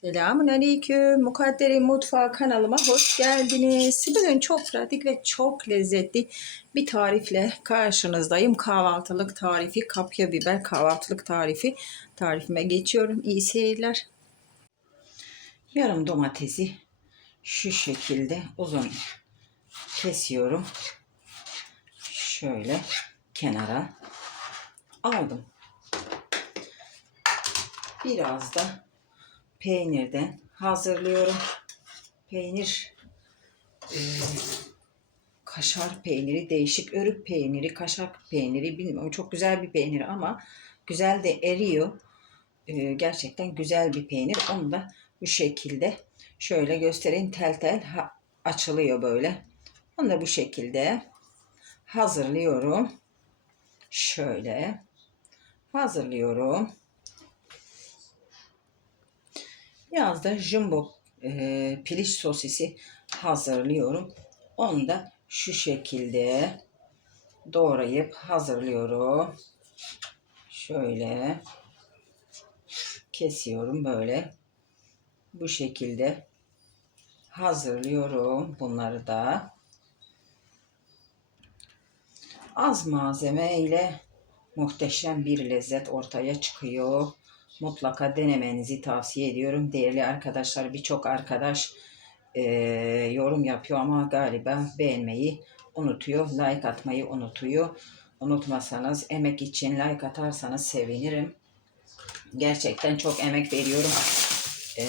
Selamun Aleyküm. Mukadder'in Mutfağı kanalıma hoş geldiniz. Bugün çok pratik ve çok lezzetli bir tarifle karşınızdayım. Kahvaltılık tarifi, kapya biber kahvaltılık tarifi. Tarifime geçiyorum. İyi seyirler. Yarım domatesi şu şekilde uzun kesiyorum. Şöyle kenara aldım. Biraz da peynirden hazırlıyorum. Peynir e, kaşar peyniri, değişik örük peyniri, kaşar peyniri bilmiyorum. Çok güzel bir peynir ama güzel de eriyor. E, gerçekten güzel bir peynir. Onu da bu şekilde şöyle göstereyim. Tel tel ha- açılıyor böyle. Onu da bu şekilde hazırlıyorum. Şöyle hazırlıyorum. Biraz da jumbo e, piliç sosisi hazırlıyorum. Onu da şu şekilde doğrayıp hazırlıyorum. Şöyle kesiyorum böyle. Bu şekilde hazırlıyorum bunları da. Az malzeme ile muhteşem bir lezzet ortaya çıkıyor mutlaka denemenizi tavsiye ediyorum. Değerli arkadaşlar birçok arkadaş e, yorum yapıyor ama galiba beğenmeyi unutuyor. Like atmayı unutuyor. Unutmasanız emek için like atarsanız sevinirim. Gerçekten çok emek veriyorum. E,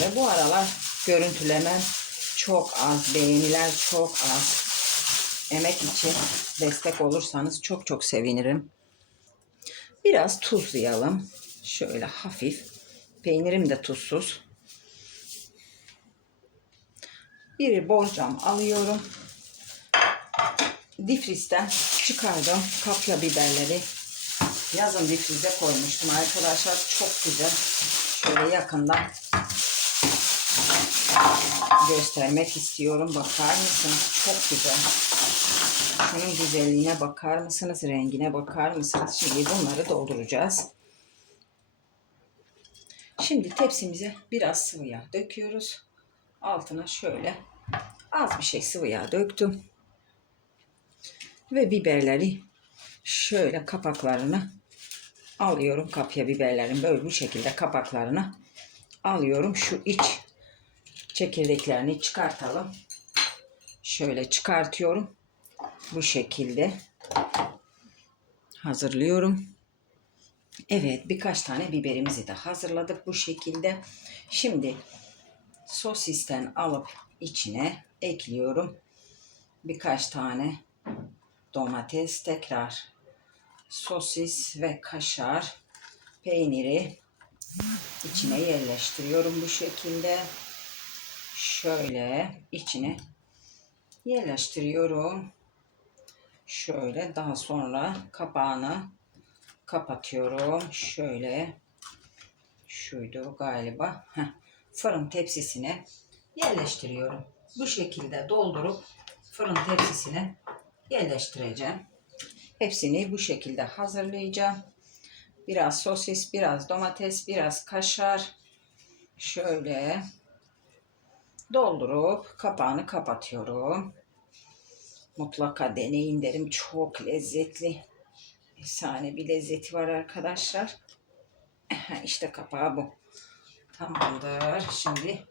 ve bu aralar görüntülemem çok az, beğeniler çok az. Emek için destek olursanız çok çok sevinirim. Biraz tuzlayalım. Şöyle hafif. Peynirim de tuzsuz. Bir borcam alıyorum. Difrizden çıkardım kapya biberleri. Yazın difrize koymuştum arkadaşlar. Çok güzel. Şöyle yakından göstermek istiyorum. Bakar mısınız? Çok güzel. Şunun güzelliğine bakar mısınız? Rengine bakar mısınız? Şimdi bunları dolduracağız. Şimdi tepsimize biraz sıvı yağ döküyoruz. Altına şöyle az bir şey sıvı yağ döktüm. Ve biberleri şöyle kapaklarını alıyorum. Kapya biberlerin böyle bu şekilde kapaklarını alıyorum. Şu iç çekirdeklerini çıkartalım. Şöyle çıkartıyorum. Bu şekilde hazırlıyorum. Evet birkaç tane biberimizi de hazırladık bu şekilde. Şimdi sosisten alıp içine ekliyorum. Birkaç tane domates tekrar sosis ve kaşar peyniri içine yerleştiriyorum bu şekilde. Şöyle içine yerleştiriyorum. Şöyle daha sonra kapağını kapatıyorum. Şöyle şuydu galiba. Heh. Fırın tepsisine yerleştiriyorum. Bu şekilde doldurup fırın tepsisine yerleştireceğim. Hepsini bu şekilde hazırlayacağım. Biraz sosis, biraz domates, biraz kaşar. Şöyle doldurup kapağını kapatıyorum. Mutlaka deneyin derim. Çok lezzetli. Efsane bir lezzeti var arkadaşlar. İşte kapağı bu. Tamamdır. Şimdi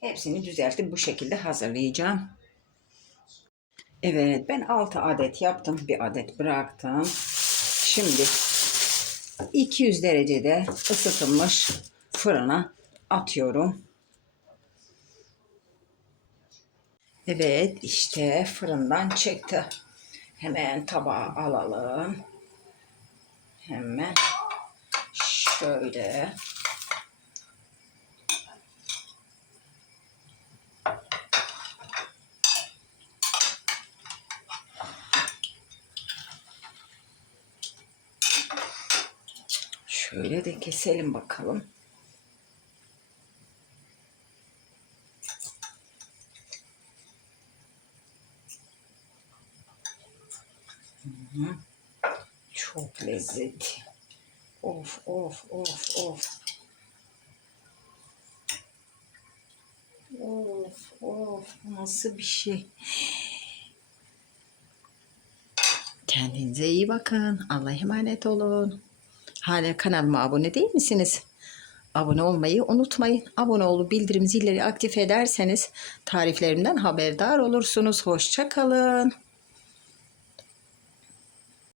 hepsini düzeltip bu şekilde hazırlayacağım. Evet ben 6 adet yaptım. Bir adet bıraktım. Şimdi 200 derecede ısıtılmış fırına atıyorum. Evet işte fırından çıktı. Hemen tabağa alalım. Hemen şöyle Şöyle de keselim bakalım. -hı. Çok lezzetli. Of of of of. Of of nasıl bir şey? Kendinize iyi bakın. Allah'a emanet olun. Hala kanalıma abone değil misiniz? Abone olmayı unutmayın. Abone olup bildirim zilleri aktif ederseniz tariflerimden haberdar olursunuz. Hoşça kalın.